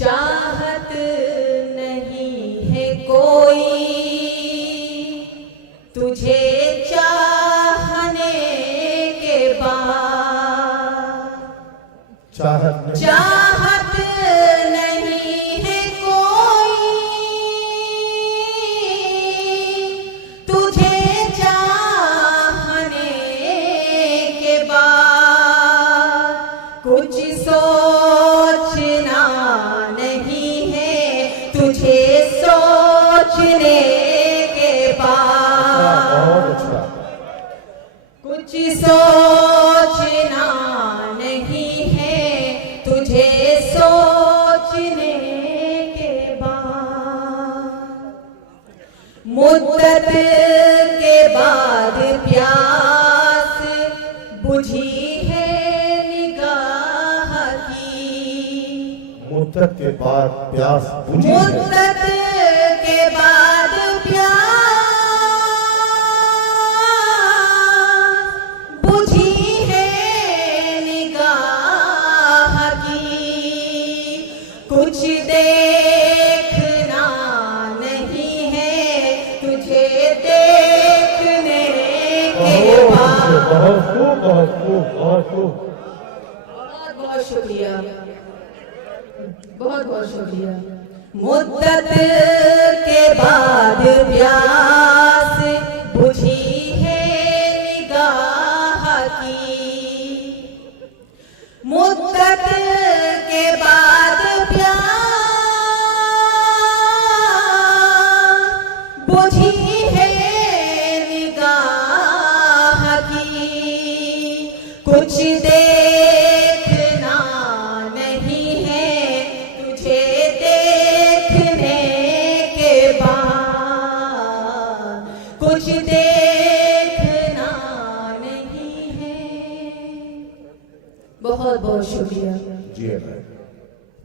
चाहत नहीं है कोई तुझे चाहने के बाद, चाहत नहीं है कोई तुझे चाहने के बाद, कुछ सोचना नहीं है तुझे सोचने के बाद, कुछ सोचना नहीं है तुझे सोचने के बाद, मुद्दत के बाद प्यास बुझी है निगाह की, मुद्दत के बाद प्यास बुझी है, मुद्दत के बाद प्यास बुझी है निगाह की, कुछ देखना नहीं है तुझे देखने के बाद। बहुत खूब, बहुत खूब, बहुत खूब। बहुत बहुत शुक्रिया, बहुत बहुत शुक्रिया। मुद्दत के बाद प्यास बुझी है निगाह की, मुद्दत के बाद प्यास बुझी है निगाह की, कुछ देखना नहीं है तुझे देखने के बाद, कुछ देखना नहीं है। बहुत बहुत शुक्रिया। जी है भाई।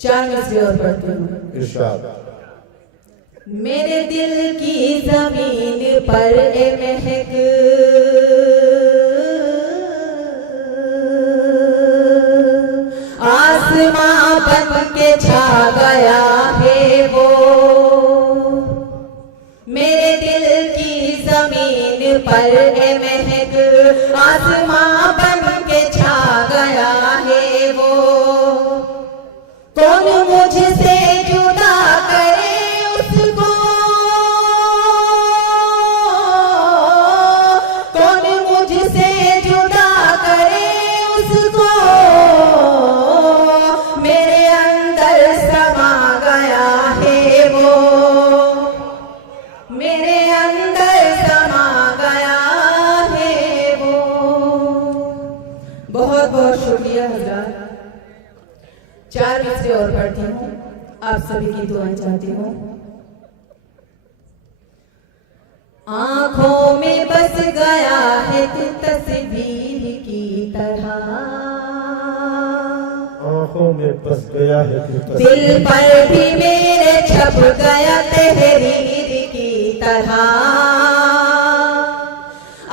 4 मिसरे और पढ़ती हूँ। इरशाद। मेरे दिल की जमीन पर ए महक आसमां बन के छा गया है वो, मेरे दिल की जमीन पर ए महक आसमां बन के छा गया है वो, कौन मुझसे जुदा करे उसको, कौन मुझसे जुदा करे उसको, मेरे अंदर समा गया है वो, मेरे अंदर समा गया है वो। बहुत बहुत शुक्रिया हज़रात। 4 मिसरे और पढ़ती हूँ, आप सभी की दुआएं चाहती हूँ। आंखों में बस गया है तू तस्वीर की तरह, आंखों में बस गया है तू तस्वीर, दिल पर भी मेरे छप गया तहरीर की तरह,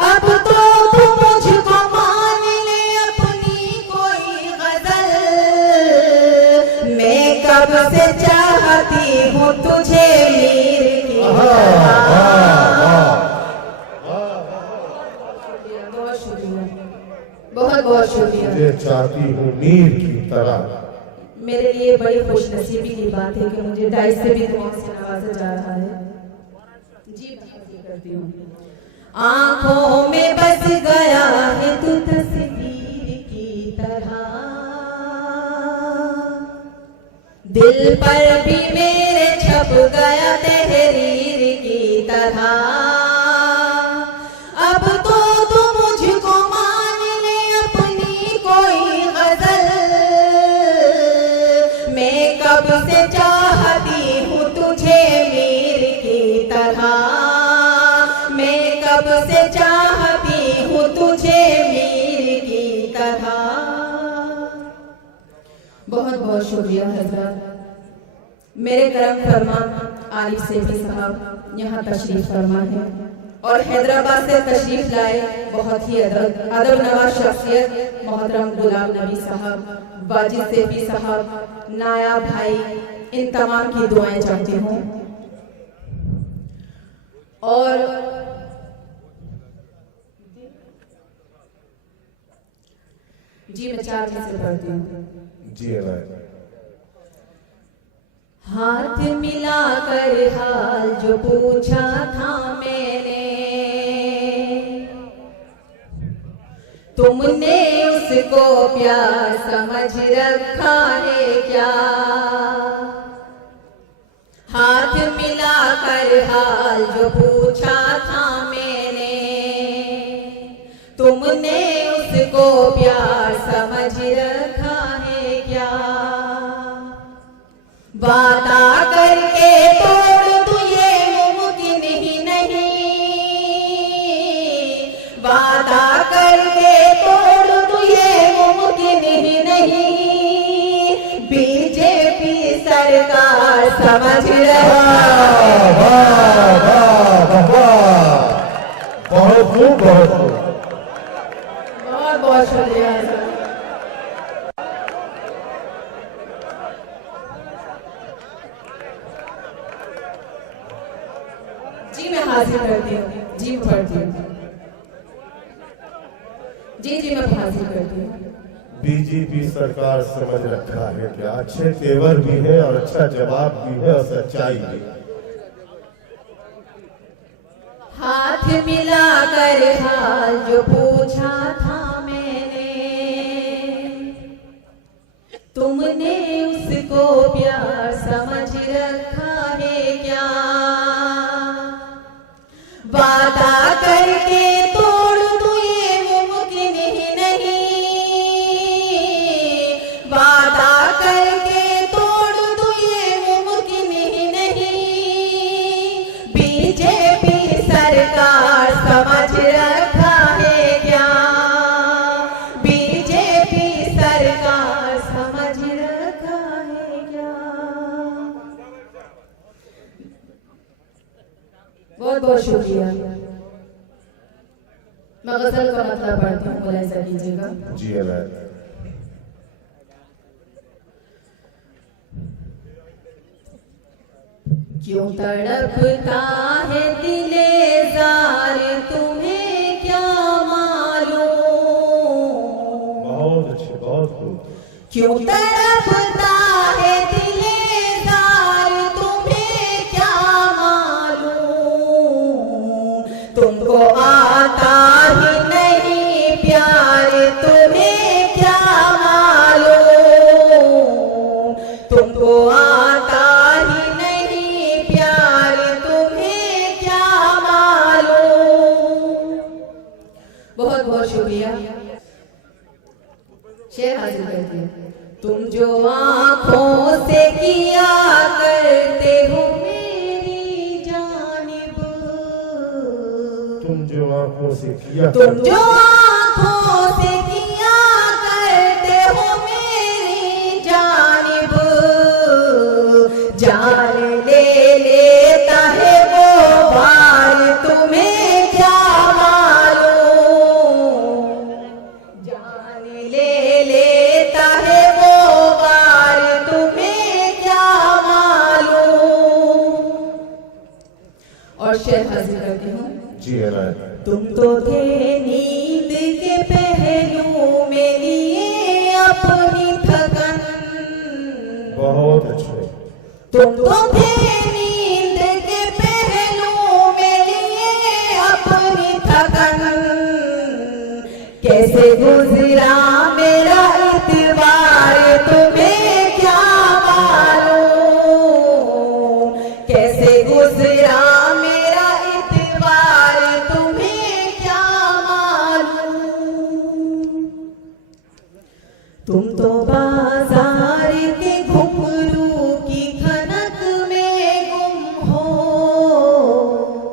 अब तो तू मुझको मान ले अपनी कोई गजल, मैं कब से चाहती हूँ तुझे मीर की तरह। बहुत शुक्रिया, बहुत बहुत शुक्रिया। मुझे चाहती हूँ मीर की तरह। मेरे लिए बड़ी खुशनसीबी की बात है कि मुझे डाइस से भी दुआओं से नवाजा जा रहा है। जी करती हूँ। आंखों में बस गया है तू तस्वीर की तरह, दिल पर भी मेरे छप गया तहरीर की तरह, अब तो तू मुझको मान ले अपनी कोई गजल, मैं कब से चाहती हूँ तुझे मीर की तरह, मैं कब से चाहती हूँ तुझे मीर की तरह। बहुत बहुत शुक्रिया हज़रात। मेरे करम फरमा आलिफ सेठी साहब यहाँ तशरीफ फरमा है और हैदराबाद से तशरीफ लाए बहुत ही अदब नवाज शख्सियत मोहतरम गुलाम नबी साहब, वाजिद सेठी साहब, नाया भाई, इन तमाम की दुआएं चाहती हूँ। और जी मैं 4 में से पढ़ती हूँ। जी अनायत। हाथ मिलाकर हाल जो पूछा था मैंने, तुमने उसको प्यार समझ रखा है क्या? हाथ मिलाकर हाल जो पूछा था मैंने, तुमने उसको प्यार समझ रखा है क्या? वादा करके तोड़ दूं ये मुमकिन ही नहीं, वादा करके तोड़ दूं ये मुमकिन ही नहीं, बीजेपी सरकार समझ रहा। बहुत खूब, बहुत खूब। बहुत बहुत शुक्रिया सर। जी मैं हाजिर करती हूँ। जी पढ़ती हूँ। जी मैं हाजिर करती हूँ। बीजेपी सरकार समझ रखा है क्या? अच्छे तेवर भी है और अच्छा जवाब भी है और सच्चाई भी। हाथ मिलाकर हाल जो पूछा था मैंने, तुमने उसको प्यार समझ रखा है क्या? वादा करके तोड़ दूं ये मुमकिन ही नहीं, वादा करके तोड़ दूं ये मुमकिन ही नहीं, बीजेपी सरकार समझ रखा है क्या? बीजेपी सरकार समझ रखा है क्या? बहुत बहुत शुक्रिया। मैं गजल का मतलब पढ़ती हूँ, मुलाहिजा कीजिएगा। जी अनायत। क्यों तड़पता है दिले जार, तुम्हें क्या मालूम? बहुत अच्छे, बहुत खूब। क्यों तड़पता है दिले जार, तुम्हें क्या मालूम? तुमको आता ही नहीं प्यार, तुम्हें क्या मालूम? तुमको आता ही नहीं प्यार, तुम्हें क्या मालूम? बहुत बहुत शुक्रिया। शेर हाजिर कर दिया। तुम जो आंखों से किया करते हो मेरी जानिब, तुम जो आंखों से किया, तुम जो आंखों से किया करते हो मेरी जानिब, जान ले लेता है वो बार, तुम्हें क्या मालूम? जान ले लेता है वो बार, तुम्हें क्या मालूम? और शेर हाजिर करती हूँ। जी अनायत। तुम तो थे नींद के पहलू में लिए अपनी थकन, बहुत अच्छे। तुम तो थे नींद के पहलू में लिए अपनी थकन, कैसे गुजरा मेरा इतवार, तुम्हें क्या मालूम? कैसे गुजरा मेरा इतवार, तुम्हें क्या मालूम? तुम तो बाजार के घुंघरू की खनक में गुम हो,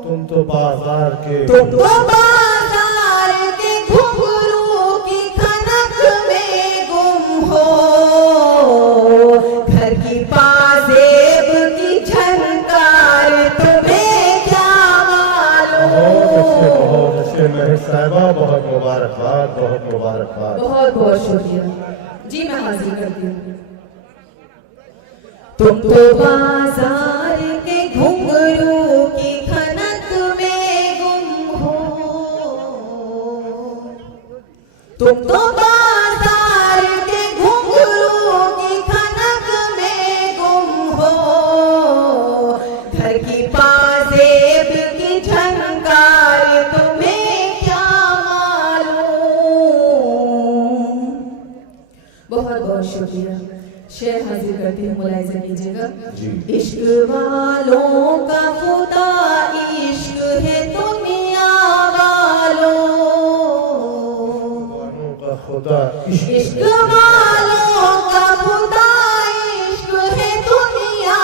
तुम तो बाजार के, तुम तो बाजार के घुंघरू की खनक में गुम हो, घर की पाजेब की झनकार, तुम्हें क्या मालूम? बहुत अच्छे महक साहिबा, बहुत मुबारकबाद, बहुत मुबारकबाद। बहुत बहुत शुक्रिया। जी मैं हाजिर करती हूँ। तुम तो बाजार के घुंघरू की खनक में गुम हो, तुम तो बाजार के घुंघरू की खनक में गुम हो, घर की पाजेब की झनकार तुम्हें क्या मालूम। बहुत बहुत शुक्रिया। शेर हाजिर करती हूँ, मुलाहिजा कीजिएगा। इश्क वालों का खुदा इश्क है दुनिया वालों, खुदा इश्क वालों का खुदा इश्क है दुनिया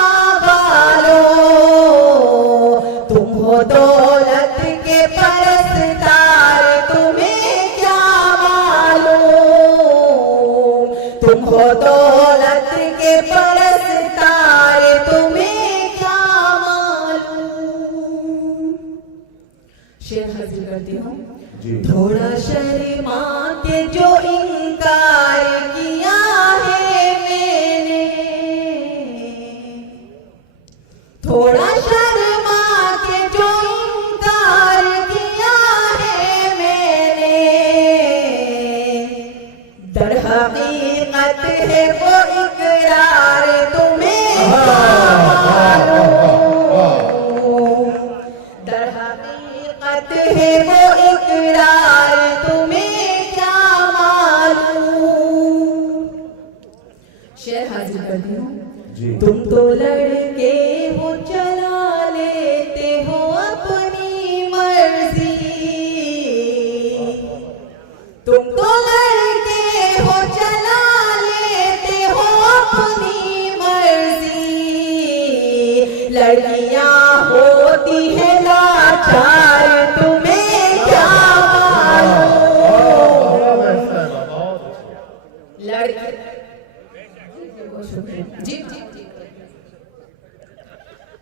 वालों। तुम हो दौलत के परस्तार तुम्हें क्या मालूम, तुम हो दौलत के परस्तार तुम्हें क्या मालूम। शेर हाजिर करती हूँ। थोड़ा शर्मा के जो इनकार किया है मैंने, थोड़ा शर्मा के जो इनकार किया है मैंने, दर हकीकत है वो इकरार तुम्हें क्या मालूम, दर हकीकत है वो इकरार तुम्हें क्या मालूम। शेर हाजिर करती हूँ। तुम तो लड़के हो चला लेते हो अपनी मर्जी, तुम तो लड़के हो चला लेते हो अपनी मर्जी। लड़कियां होती है लाचार तुम्हें क्या मालूम, लड़के जी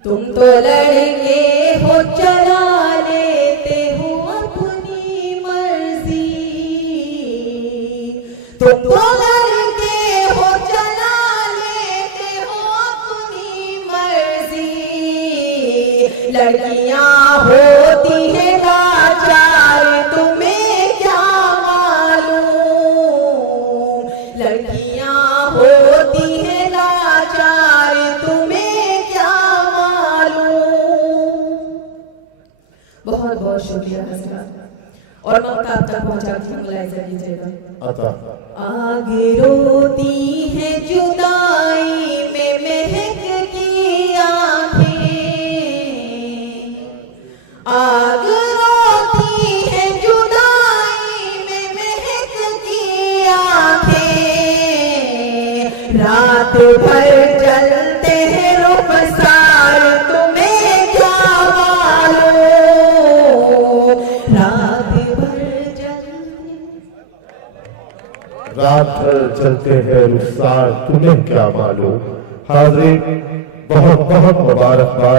तुम तो लड़के हो चला लेते हो अपनी मर्जी, तुम तो लड़के हो चला लेते हो अपनी मर्जी। लड़कियां होती है लाचार तुम्हें क्या मालूम, लड़कियां होती है लाचार तुम्हें क्या मालूम। बहुत बहुत शुक्रिया हज़रात। और ममता आप तक पहुंचाती हूँ, मुलाहिजा कीजिएगा। आगे रोती है जुदाई में महक की आंखें, आग रोती है जुदाई में महक की आंखें। रात भर जलते हैं रुखसार तुम्हें क्या मालूम, रात भर चलते हैं रुखसार तुम्हें क्या मालूम। हाज़िर बहुत बहुत मुबारकबाद।